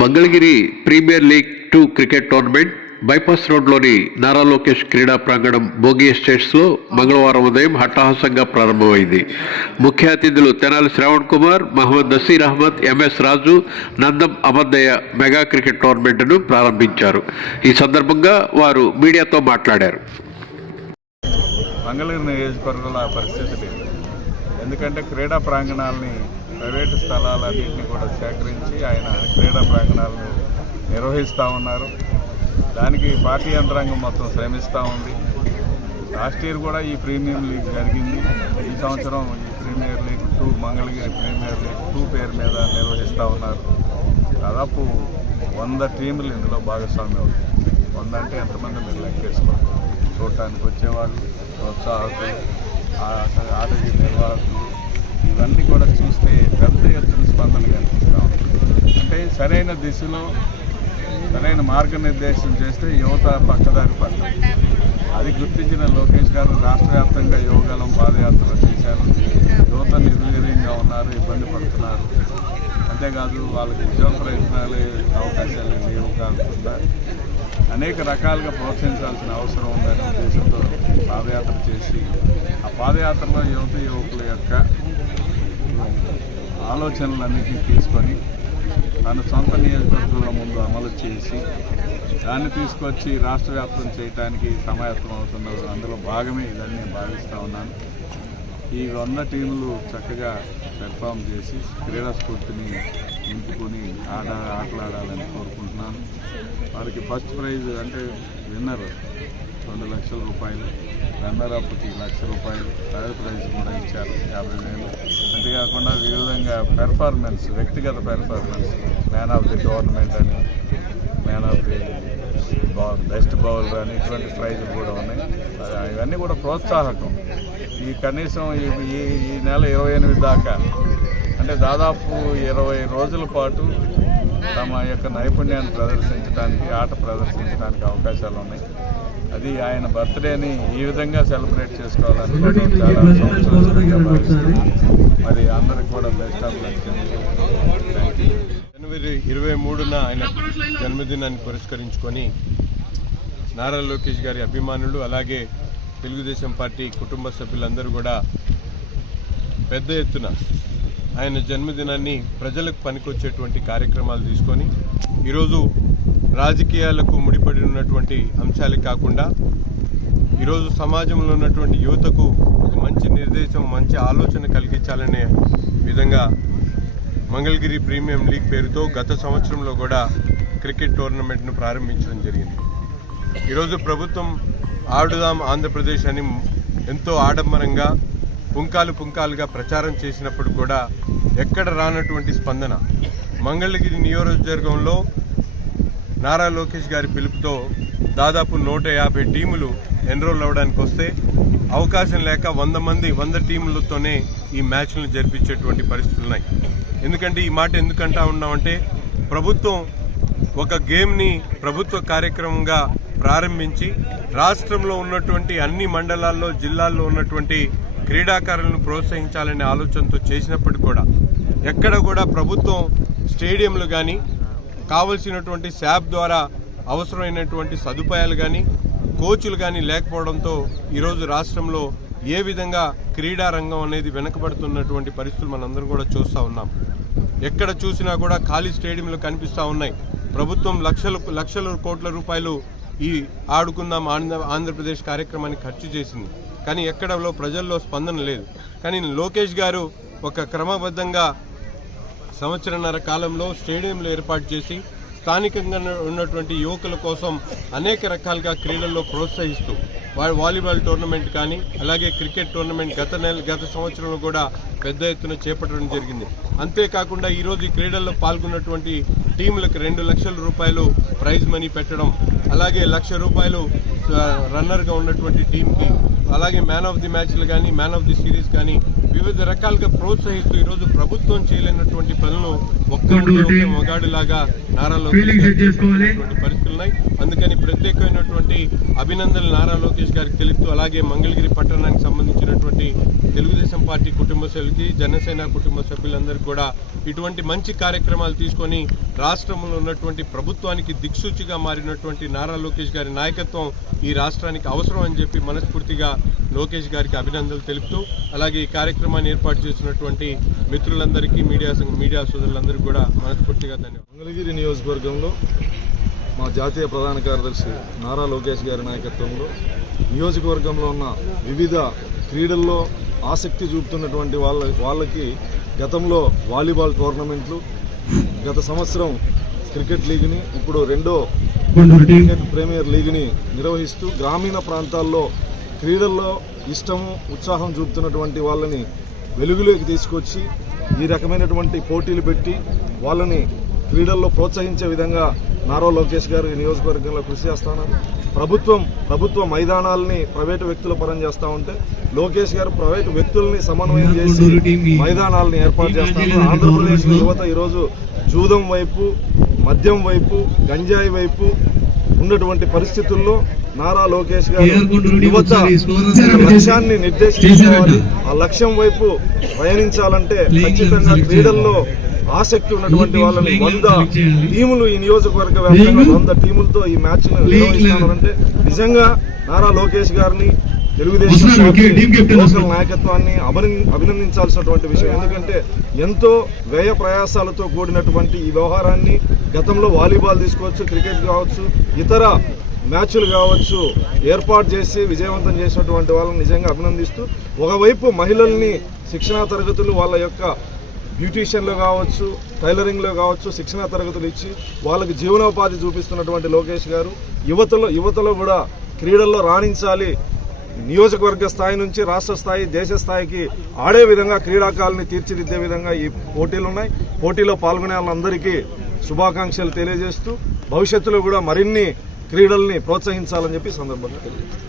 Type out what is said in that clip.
Mangalagiri premier league 2 cricket tournament bypass రోడ్లోని నారా లోకేష్ క్రీడా ప్రాంగణం భోగి ఎస్టేట్స్లో మంగళవారం ఉదయం హట్టహాసంగా ప్రారంభమైంది. ముఖ్య అతిథులు తెనాలి శ్రావణ్ కుమార్, మహమ్మద్ నసీర్ అహ్మద్, ఎంఎస్ రాజు, నందం అబద్దయ్య మెగా క్రికెట్ టోర్నమెంట్ను ప్రారంభించారు. ఈ సందర్భంగా వారు మీడియాతో మాట్లాడారు. మంగళగిరి నియోజకవర్గంలో ఆ పరిస్థితి లేదు. ఎందుకంటే క్రీడా ప్రాంగణాలని ప్రైవేటు స్థలాలన్నింటినీ కూడా సేకరించి ఆయన క్రీడా ప్రాంగణాలను నిర్వహిస్తూ ఉన్నారు. దానికి పార్టీ యంత్రాంగం మొత్తం శ్రమిస్తూ ఉంది. లాస్ట్ ఇయర్ కూడా ఈ ప్రీమియం లీగ్ జరిగింది. ఈ సంవత్సరం ఈ premier league 2 Mangalagiri premier league 2 పేరు మీద నిర్వహిస్తూ ఉన్నారు. దాదాపు 100 టీములు ఇందులో భాగస్వామ్యం అవుతాయి. 100 అంటే ఎంతమంది మీరు లెక్కేసుకోవాలి. చూడటానికి వచ్చేవాళ్ళు, ప్రోత్సాహకులు, ఆట నిర్వాహకులు, ఇవన్నీ కూడా చూస్తే పెద్ద ఎత్తున స్పందన కనిపిస్తూ ఉంది. అంటే సరైన దిశలో సరైన మార్గనిర్దేశం చేస్తే యువత పక్కదారి పడతారు. అది గుర్తించిన లోకేష్ గారు రాష్ట్ర వ్యాప్తంగా యువగలం పాదయాత్రలు చేశారు. యువత నిర్వీర్యంగా ఉన్నారు, ఇబ్బంది పడుతున్నారు. అంతేకాదు వాళ్ళకి ఉద్యోగ ప్రయత్నాలు అవకాశాలు లేవు కాకుండా అనేక రకాలుగా ప్రోత్సహించాల్సిన అవసరం ఉందనే ఉద్దేశంతో పాదయాత్ర చేసి ఆ పాదయాత్రలో యువకుల యొక్క ఆలోచనలన్నింటినీ తీసుకొని తన సొంత నియోజకవర్గంలో ముందు అమలు చేసి దాన్ని తీసుకొచ్చి రాష్ట్ర వ్యాప్తం చేయడానికి సమాయత్తం అవుతున్నారు. అందులో భాగమే ఇదని నేను భావిస్తూ ఉన్నాను. ఈ 100 టీములు చక్కగా పెర్ఫామ్ చేసి క్రీడా స్ఫూర్తిని నింపుకొని ఆటలాడాలని కోరుకుంటున్నాను. వారికి ఫస్ట్ ప్రైజ్ అంటే విన్నర్ 2 లక్షల రూపాయలు, రన్నరప్కి ₹1,00,000, థర్డ్ ప్రైజ్ కూడా ఇచ్చారు 50,000. అంతేకాకుండా వివిధంగా పెర్ఫార్మెన్స్, వ్యక్తిగత performance, man of the tournament అని, man of the best bowler అని ఇటువంటి ప్రైజులు కూడా ఉన్నాయి. ఇవన్నీ కూడా ప్రోత్సాహకం. ఈ కనీసం ఈ నెల 28 దాకా అంటే దాదాపు 20 రోజుల పాటు తమ యొక్క నైపుణ్యాన్ని ప్రదర్శించడానికి, ఆట ప్రదర్శించడానికి అవకాశాలు ఉన్నాయి. అది ఆయన బర్త్డేని ఈ విధంగా సెలబ్రేట్ చేసుకోవాలని చాలా సంవత్సరాలుగా భావిస్తుంది. మరి అందరికి కూడా best of luck. Thank you. జనవరి 23న ఆయన జన్మదినాన్ని పురస్కరించుకొని నారా లోకేష్ గారి అభిమానులు అలాగే తెలుగుదేశం పార్టీ కుటుంబ సభ్యులందరూ కూడా పెద్ద ఎత్తున ఆయన జన్మదినాన్ని ప్రజలకు పనికొచ్చేటువంటి కార్యక్రమాలు తీసుకొని ఈరోజు రాజకీయాలకు ముడిపడి ఉన్నటువంటి అంశాలే కాకుండా ఈరోజు సమాజంలో ఉన్నటువంటి యువతకు ఒక మంచి నిర్దేశం, మంచి ఆలోచన కలిగించాలనే విధంగా మంగళగిరి ప్రీమియం లీగ్ పేరుతో గత సంవత్సరంలో కూడా క్రికెట్ టోర్నమెంట్ను ప్రారంభించడం జరిగింది. ఈరోజు ప్రభుత్వం ఆడుదాం ఆంధ్రప్రదేశ్ అని ఎంతో ఆడంబరంగా పుంకాలుగా ప్రచారం చేసినప్పుడు కూడా ఎక్కడ రానటువంటి స్పందన మంగళగిరి నియోజకవర్గంలో నారా లోకేష్ గారి పిలుపుతో దాదాపు 150 టీములు ఎన్రోల్ అవ్వడానికి వస్తే అవకాశం లేక 100 టీములతోనే ఈ మ్యాచ్లను జరిపించేటువంటి పరిస్థితులు ఉన్నాయి. ఎందుకంటే ఈ మాట ఎందుకంటా ఉన్నామంటే ప్రభుత్వం ఒక గేమ్ని ప్రభుత్వ కార్యక్రమంగా ప్రారంభించి రాష్ట్రంలో ఉన్నటువంటి అన్ని మండలాల్లో, జిల్లాల్లో ఉన్నటువంటి క్రీడాకారులను ప్రోత్సహించాలనే ఆలోచనతో చేసినప్పటికీ కూడా ఎక్కడ కూడా ప్రభుత్వం స్టేడియంలు కానీ కావలసినటువంటి శాప్ ద్వారా అవసరమైనటువంటి సదుపాయాలు కానీ కోచ్లు కానీ లేకపోవడంతో ఈరోజు రాష్ట్రంలో ఏ విధంగా క్రీడా రంగం అనేది వెనకబడుతున్నటువంటి పరిస్థితులు మనందరం కూడా చూస్తూ ఉన్నాం. ఎక్కడ చూసినా కూడా ఖాళీ స్టేడియంలు కనిపిస్తూ ఉన్నాయి. ప్రభుత్వం లక్షల కోట్ల రూపాయలు ఈ ఆడుకుందాం ఆంధ్రప్రదేశ్ కార్యక్రమాన్ని ఖర్చు చేసింది. కానీ ఎక్కడలో ప్రజల్లో స్పందన లేదు. కానీ లోకేష్ గారు ఒక క్రమబద్ధంగా సంవత్సరన్నర కాలంలో స్టేడియంలు ఏర్పాటు చేసి స్థానికంగా ఉన్నటువంటి యువకుల కోసం అనేక రకాలుగా క్రీడల్లో ప్రోత్సహిస్తూ వాలీబాల్ టోర్నమెంట్ కానీ అలాగే క్రికెట్ టోర్నమెంట్ గత సంవత్సరంలో కూడా పెద్ద ఎత్తున చేపట్టడం జరిగింది. అంతేకాకుండా ఈరోజు ఈ క్రీడల్లో పాల్గొన్నటువంటి టీములకు ₹2 లక్షల ప్రైజ్ మనీ పెట్టడం, అలాగే ₹1,00,000 రన్నర్గా ఉన్నటువంటి టీంకి అలాగే మ్యాన్ ఆఫ్ ది మ్యాచ్లు కానీ మ్యాన్ ఆఫ్ ది సిరీస్ కానీ వివిధ రకాలుగా ప్రోత్సహిస్తూ ఈరోజు ప్రభుత్వం చేయలేనటువంటి పనులను ఒకే మగాడిలాగా నారా లోకేష్ చేస్తున్నటువంటి పరిస్థితులు ఉన్నాయి. అందుకని ప్రత్యేకమైనటువంటి అభినందనలు నారా లోకేష్ గారికి తెలుపుతూ అలాగే మంగళగిరి పట్టణానికి సంబంధించినటువంటి తెలుగుదేశం పార్టీ కుటుంబ సభ్యులకి జనసేన కుటుంబ సభ్యులందరికీ కూడా ఇటువంటి మంచి కార్యక్రమాలు తీసుకొని రాష్ట్రంలో ఉన్నటువంటి ప్రభుత్వానికి దిక్సూచిగా మారినటువంటి నారా లోకేష్ గారి నాయకత్వం ఈ రాష్ట్రానికి అవసరం అని చెప్పి మనస్ఫూర్తిగా లోకేష్ గారికి అభినందనలు తెలుపుతూ అలాగే ఈ కార్యక్రమాన్ని ఏర్పాటు చేసినటువంటి మిత్రులందరికీ మీడియా సోదరులందరికీ కూడా మనస్ఫూర్తిగా ధన్యవాదాలు. మంగళగిరి నియోజకవర్గంలో మా జాతీయ ప్రధాన కార్యదర్శి నారా లోకేష్ గారి నాయకత్వంలో నియోజకవర్గంలో ఉన్న వివిధ క్రీడల్లో ఆసక్తి చూపుతున్నటువంటి వాళ్ళకి గతంలో వాలీబాల్ టోర్నమెంట్లు, గత సంవత్సరం క్రికెట్ లీగ్ని, ఇప్పుడు రెండో క్రికెట్ ప్రీమియర్ లీగ్ని నిర్వహిస్తూ గ్రామీణ ప్రాంతాల్లో క్రీడల్లో ఇష్టము ఉత్సాహం చూపుతున్నటువంటి వాళ్ళని వెలుగులోకి తీసుకొచ్చి ఈ రకమైనటువంటి పోటీలు పెట్టి వాళ్ళని క్రీడల్లో ప్రోత్సహించే విధంగా నారా లోకేష్ గారు ఈ నియోజకవర్గంలో కృషి చేస్తున్నారు. ప్రభుత్వ మైదానాలని ప్రైవేటు వ్యక్తుల పరం చేస్తూ ఉంటే లోకేష్ గారు ప్రైవేటు వ్యక్తుల్ని సమన్వయం చేసి మైదానాలని ఏర్పాటు చేస్తారు. ఆంధ్రప్రదేశ్ యువత ఈరోజు జూదం వైపు, మద్యం వైపు, గంజాయి వైపు ఉన్నటువంటి పరిస్థితుల్లో నారా లోకేష్ గారు యువత లక్ష్యాన్ని నిర్దేశించుకోవాలి. ఆ లక్ష్యం వైపు పయనించాలంటే ఖచ్చితంగా క్రీడల్లో ఆసక్తి ఉన్నటువంటి వాళ్ళని 100 టీములు ఈ నియోజకవర్గ వ్యాప్తంగా 100 టీములతో ఈ మ్యాచ్ నిర్వహిస్తున్నారంటే నిజంగా నారా లోకేష్ గారిని తెలుగుదేశం లోకల్ నాయకత్వాన్ని అభినందించాల్సినటువంటి విషయం. ఎందుకంటే ఎంతో వ్యయ ప్రయాసాలతో కూడినటువంటి ఈ వ్యవహారాన్ని గతంలో వాలీబాల్ తీసుకోవచ్చు, క్రికెట్ కావచ్చు, ఇతర మ్యాచ్లు కావచ్చు ఏర్పాటు చేసి విజయవంతం చేసినటువంటి వాళ్ళని నిజంగా అభినందిస్తూ ఒకవైపు మహిళల్ని శిక్షణా తరగతులు వాళ్ళ యొక్క బ్యూటీషియన్లో కావచ్చు, టైలరింగ్లో కావచ్చు శిక్షణా తరగతులు ఇచ్చి వాళ్ళకి జీవనోపాధి చూపిస్తున్నటువంటి లోకేష్ గారు యువతలో కూడా క్రీడల్లో రాణించాలి, నియోజకవర్గ స్థాయి నుంచి రాష్ట్ర స్థాయి, దేశ స్థాయికి ఆడే విధంగా క్రీడాకారుల్ని తీర్చిదిద్దే విధంగా ఈ పోటీలు ఉన్నాయి. పోటీలో పాల్గొనే వాళ్ళందరికీ శుభాకాంక్షలు తెలియజేస్తూ భవిష్యత్తులో కూడా మరిన్ని క్రీడల్ని ప్రోత్సహించాలని చెప్పి సందర్భంగా తెలియజేస్తాను.